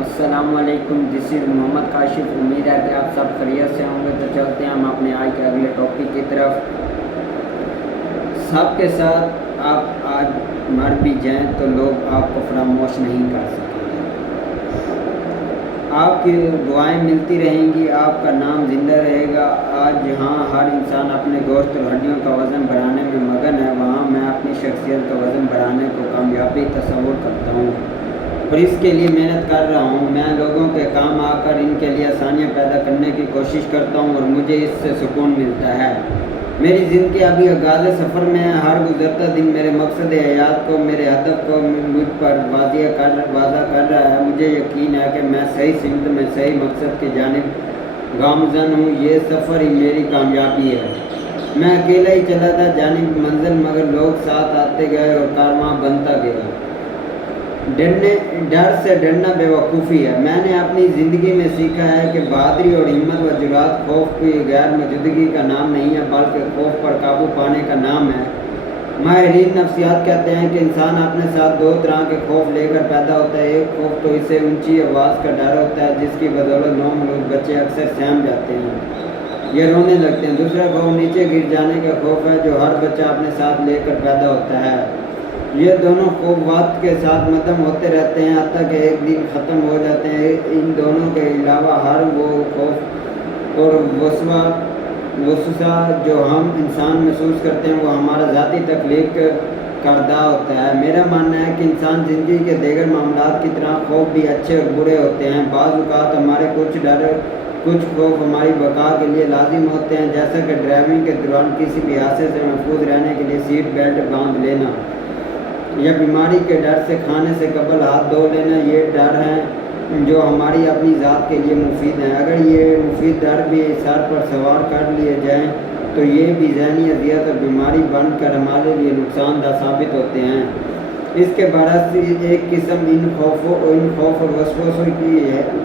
السلام علیکم، دس از محمد کاشف۔ امید ہے کہ آپ سب خیریت سے ہوں گے۔ تو چلتے ہیں ہم اپنے آج کے اگلے ٹاپک کی طرف۔ سب کے ساتھ آپ آج مر بھی جائیں تو لوگ آپ کو فراموش نہیں کر سکیں گے۔ آپ کی دعائیں ملتی رہیں گی، آپ کا نام زندہ رہے گا۔ آج جہاں ہر انسان اپنے گوشت اور ہڈیوں کا وزن بڑھانے میں مگن ہے، وہاں میں اپنی شخصیت کا وزن بڑھانے کو کامیابی تصور کرتا ہوں اور اس کے لیے محنت کر رہا ہوں۔ میں لوگوں کے کام آ کر ان کے لیے آسانیاں پیدا کرنے کی کوشش کرتا ہوں اور مجھے اس سے سکون ملتا ہے۔ میری زندگی ابھی آغاز سفر میں ہے۔ ہر گزرتا دن میرے مقصد حیات کو، میرے ہدف کو مجھ پر واضح کر رہا ہے۔ مجھے یقین ہے کہ میں صحیح سمت میں صحیح مقصد کی جانب گامزن ہوں۔ یہ سفر ہی میری کامیابی ہے۔ میں اکیلا ہی چلا تھا جانب منزل، مگر لوگ ساتھ آتے گئے اور کارواں بنتا گیا۔ ڈر سے ڈرنا بے وقوفی ہے۔ میں نے اپنی زندگی میں سیکھا ہے کہ بہادری اور ہمت و جرات خوف کی غیر موجودگی کا نام نہیں ہے، بلکہ خوف پر قابو پانے کا نام ہے۔ ماہرین نفسیات کہتے ہیں کہ انسان اپنے ساتھ دو طرح کے خوف لے کر پیدا ہوتا ہے۔ ایک خوف تو اسے اونچی آواز کا ڈر ہوتا ہے، جس کی بدولت نومولود بچے اکثر سہم جاتے ہیں یا رونے لگتے ہیں۔ دوسرا خوف نیچے گر جانے کا خوف ہے، جو ہر بچہ اپنے ساتھ لے کر پیدا ہوتا ہے۔ یہ دونوں خوف وقت کے ساتھ ختم ہوتے رہتے ہیں، حتیٰ کہ ایک دن ختم ہو جاتے ہیں۔ ان دونوں کے علاوہ ہر وہ خوف اور وسوسہ جو ہم انسان محسوس کرتے ہیں وہ ہمارا ذاتی تخلیق کردہ ہوتا ہے۔ میرا ماننا ہے کہ انسان زندگی کے دیگر معاملات کی طرح خوف بھی اچھے اور برے ہوتے ہیں۔ بعض اوقات ہمارے کچھ خوف ہماری بقا کے لیے لازم ہوتے ہیں، جیسا کہ ڈرائیونگ کے دوران کسی بھی حادثے سے محفوظ رہنے کے لیے سیٹ بیلٹ باندھ لینا یا بیماری کے ڈر سے کھانے سے قبل ہاتھ دھو لینا۔ یہ ڈر ہیں جو ہماری اپنی ذات کے لیے مفید ہیں۔ اگر یہ مفید ڈر بھی سر پر سوار کر لیے جائیں تو یہ بھی ذہنی اذیت اور بیماری بن کر ہمارے لیے نقصان دہ ثابت ہوتے ہیں۔ اس کے برعکس ایک قسم ان خوف اور وسوسوں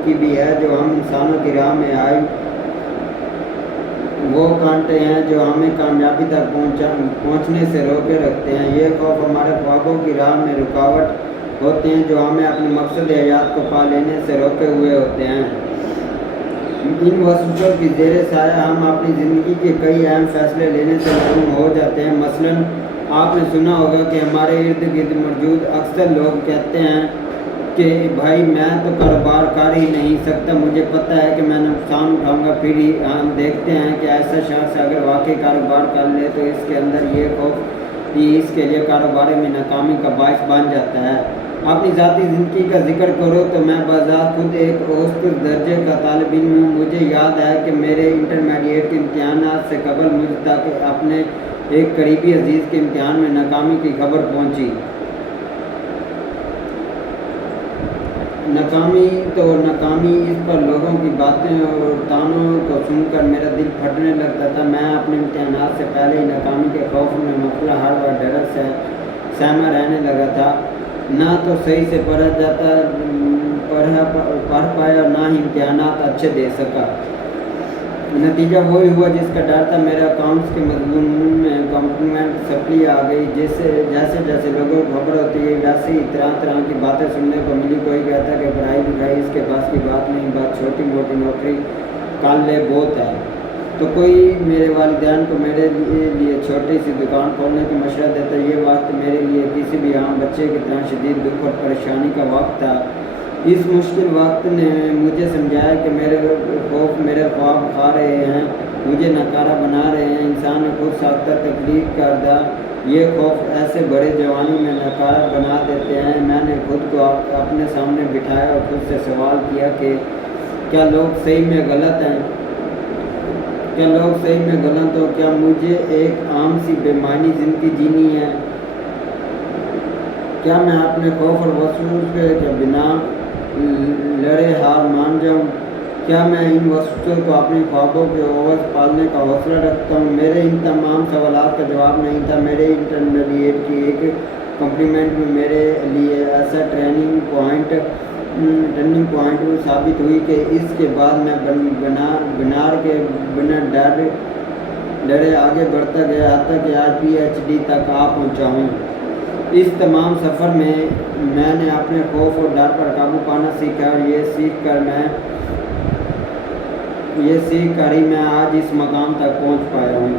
کی بھی ہے جو ہم انسانوں کی راہ میں آئی وہ کانٹے ہیں جو ہمیں کامیابی تک پہنچنے سے روکے رکھتے ہیں۔ یہ خوف ہمارے خوابوں کی راہ میں رکاوٹ ہوتے ہیں، جو ہمیں اپنے مقصد حیات کو پا لینے سے روکے ہوئے ہوتے ہیں۔ ان وسوسوں کی زیر سایہ ہم اپنی زندگی کے کئی اہم فیصلے لینے سے محروم ہو جاتے ہیں۔ مثلاً آپ نے سنا ہوگا کہ ہمارے ارد گرد موجود اکثر لوگ کہتے ہیں کہ بھائی میں تو کاروبار کر ہی نہیں سکتا، مجھے پتہ ہے کہ میں نقصان اٹھاؤں گا۔ پھر ہی ہم دیکھتے ہیں کہ ایسا شخص اگر واقعی کاروبار کر لے تو اس کے اندر یہ خوف ہی اس کے لیے کاروبار میں ناکامی کا باعث بن جاتا ہے۔ اپنی ذاتی زندگی کا ذکر کرو تو میں بذات خود ایک اوسط درجے کا طالب علم ہوں۔ مجھے یاد ہے کہ میرے انٹرمیڈیٹ کے امتحانات سے قبل مجھ تک اپنے ایک قریبی عزیز کے امتحان میں ناکامی کی خبر پہنچی۔ ناکامی اس پر لوگوں کی باتیں اور تانوں کو سن کر میرا دل پھٹنے لگتا تھا۔ میں اپنے امتحانات سے پہلے ہی ناکامی کے خوف میں مبتلا ہر بار ڈر سے سہما رہنے لگا تھا۔ نہ تو صحیح سے پڑھ پایا اور نہ ہی امتحانات اچھے دے سکا۔ نتیجہ وہی ہوا جس کا ڈر تھا۔ میرے اکاؤنٹس کے مضمون میں کمپلیمنٹ سپلی آ گئی۔ جیسے لوگوں کو خبر ہوتی ہے ویسے ہی طرح کی باتیں سننے کو ملی۔ کوئی کہتا کہ پڑھائی لکھائی اس کے پاس کی بات نہیں، بات چھوٹی موٹی نوکری کر لے بہت ہے۔ تو کوئی میرے والدین کو میرے لیے چھوٹی سی دکان کھولنے کی مشورہ دیتا۔ یہ وقت میرے لیے کسی بھی عام بچے کی طرح شدید دکھ اور پریشانی کا وقت تھا۔ اس مشکل وقت نے مجھے سمجھایا کہ میرے خوف میرے خواب کھا رہے ہیں، مجھے ناکارہ بنا رہے ہیں۔ انسان نے خود ساختہ تخلیق کردہ یہ خوف ایسے بڑے جوانوں میں ناکارہ بنا دیتے ہیں۔ میں نے خود کو اپنے سامنے بٹھایا اور خود سے سوال کیا کہ کیا لوگ صحیح میں غلط ہیں؟ ہو؟ کیا مجھے ایک عام سی بے معنی زندگی جینی ہے؟ کیا میں اپنے خوف اور وسوسوں کے بنا لڑے ہار مان جاؤں؟ کیا میں ان وسوسوں کو اپنے خوابوں کے عوض پالنے کا حوصلہ رکھتا ہوں؟ میرے ان تمام سوالات کا جواب نہیں تھا۔ میرے انٹرمیڈیٹ کی ایک کمپلیمنٹ میں میرے لیے ایسا ٹرننگ پوائنٹ ثابت ہوئی کہ اس کے بعد میں بنا ڈرے آگے بڑھتا گیا، حتیٰ کہ آج PhD تک آ پہنچا ہوں۔ اس تمام سفر میں میں نے اپنے خوف اور ڈر پر قابو پانا سیکھا، اور یہ سیکھ کر ہی میں آج اس مقام تک پہنچ پایا ہوں۔